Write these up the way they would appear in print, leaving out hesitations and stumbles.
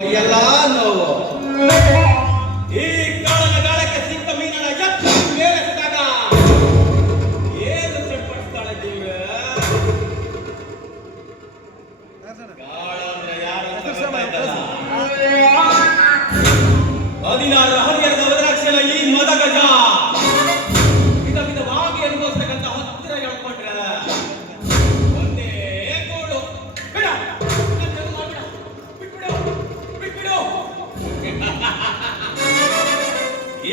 ಎಲ್ಲ ನೋವು ಈ ಕಾಳನ ಗಾಳಕ್ಕೆ ಸಿಕ್ಕ ಮೀನನ ಎತ್ತು ಮೇಲೆಸಿದಾಗ ಏನು ಚಟ್ಪಡಿಸ್ತಾಳೆ ದೇವ್ರ. ಗಾಳ ಅಂದ್ರೆ ಯಾರು ಅಂತ ಗೊತ್ತಾಯ್ತಲ್ಲ. 16 ಹರಿಹರದ ವದರಾಕ್ಷರ ಈ ಮದಗಜ ವಿಧ ವಿಧವಾಗಿ ಅನುಭವಿಸ್ತಕ್ಕಂಥ ಹತ್ತಿರ ಹೇಳ್ಕೊಂಡ್ರೆ ಒಂದೇ ಗೋಳು. ಬೇಡ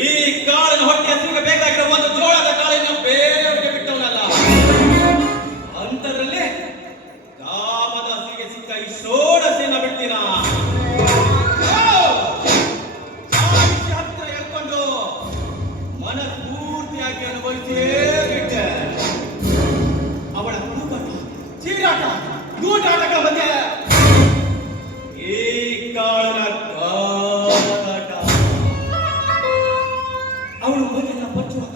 ಈ ಕಾಳಿನ ಹೊಟ್ಟೆ ಹಸಿವಿಗೆ ಬೇಕಾಗಿರೋ ಒಂದು ಜೋಳದ ಕಾಳಿನ ಬೇರೆಯವರಿಗೆ ಬಿಟ್ಟವನಲ್ಲ. ಅಂತದ್ರಲ್ಲಿ ಕಾಮದ ಹಸಿವಿಗೆ ಸಿಕ್ಕ ಈ ಷೋಡಶೆಯನ್ನ ಬಿಡ್ತೀನ ಹತ್ತಿರ ಹೇಳ್ಕೊಂಡು ಮನಸ್ಫೂರ್ತಿಯಾಗಿ ಅನುಭವಿಸೇ ಬಿಟ್ಟೆ. ಅವಳ ಕೂಗಾಟ, ಚೀರಾಟ, ಗೂಟಾಟಕ ಬಂದೆ. ಈ ಕಾಳನ ಕಾಟ ಅವಳು ಮನೆಯನ್ನ ಪಚ್ಚುವಾಗ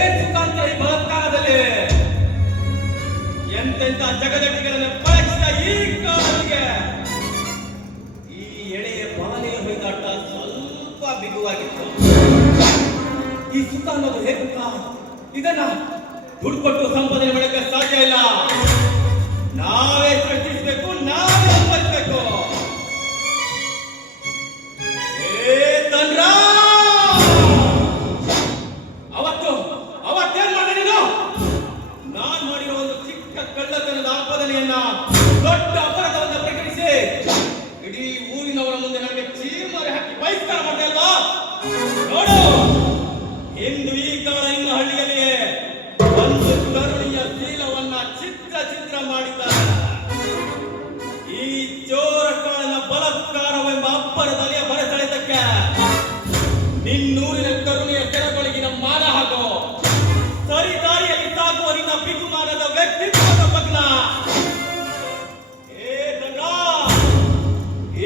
ಏನ್ ಸುಖ ಅಂತ ಈ ಬಲಾತ್ಕಾರದಲ್ಲಿ ಎಂತೆಂತ ಜಗದಟ್ಟಿಗಳನ್ನು ಬಳಸಿದ ಈ ಕಾಲಿಗೆ ಈ ಎಳೆಯ ಬಾಲೆಯ ಹೊಯ್ದಾಟ ಸ್ವಲ್ಪ ಬಿಗುವಾಗಿತ್ತು. ಈ ಸುಖ ಅನ್ನೋದು ಹೇಗೆ ಇದನ್ನ ದುಡ್ಡು ಸಂಪಾದನೆ ಮಾಡಕ್ಕೆ ಸಾಧ್ಯ ಇಲ್ಲ. ನಾವೇ ಸೃಷ್ಟಿಸಬೇಕು, ನಾವೇ ಅನುಭವಿಸಬೇಕು. ಅವತ್ತೇನ್ ಮಾಡಿದೆ ನೀನು? ನಾನ್ ಮಾಡಿರೋ ಒಂದು ಚಿಕ್ಕ ಕಳ್ಳತನದ ಆಪಾದನೆಯನ್ನ ದೊಡ್ಡ ಅಪರಾಧವನ್ನ ಪ್ರಕಟಿಸಿ ಇಡೀ ಊರಿನವರ ಮುಂದೆ ನನಗೆ ಚೀಮಾರಿ ಹಾಕಿ ಬಹಿಷ್ಕಾರ ಮಾಡಿದೆ ಅಲ್ವಾ? ನೋಡು, ಇಂದು ಈ ಕಾಳ ಇನ್ನು ಹಳ್ಳಿಯಲ್ಲಿಯೇ ಒಂದು ಕರುಣಿಯ ಶೀಲವನ್ನ ಚಿತ್ರ ಮಾಡಿದ್ದಾರೆ. ಈ ಚೋರ ಕಾಳನ ಬಲಾತ್ಕಾರವೆಂಬ ಅಪ್ಪರದಲ್ಲಿಯ ಬರೆಸಳಿತಕ್ಕೆ ನಿನ್ನೂರಿನ ಕರುಣೆಯ ಕೆಳಗೊಳಗಿನ ಮಾನ ಹಾಗೂ ಸರಿದಾರಿಯಲ್ಲಿ ಸಾಗುವ ನಿನ್ನ ಬಿಗುಮಾನದ ವ್ಯಕ್ತಿತ್ವದ ಮಗ್ನ.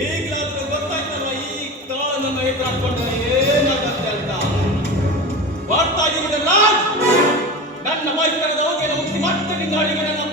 ಈಗಲಾದ್ರೂ ಗೊತ್ತಾಯ್ತಲ್ವ ಈ ಕಾಳನನ್ನು ಎದುರಾಕೊಂಡ್ರೆ ಏನಾಗತ್ತೆ ಅಂತ. ಬರ್ತಾ ಇರುವುದಲ್ಲ ನನ್ನ ವಯಸ್ಕರದ ಹೋಗಿ ಮುಗಿಸಿ ಮತ್ತೆ ನಿನ್ನ ಅಡಿಗೆ ನನ್ನ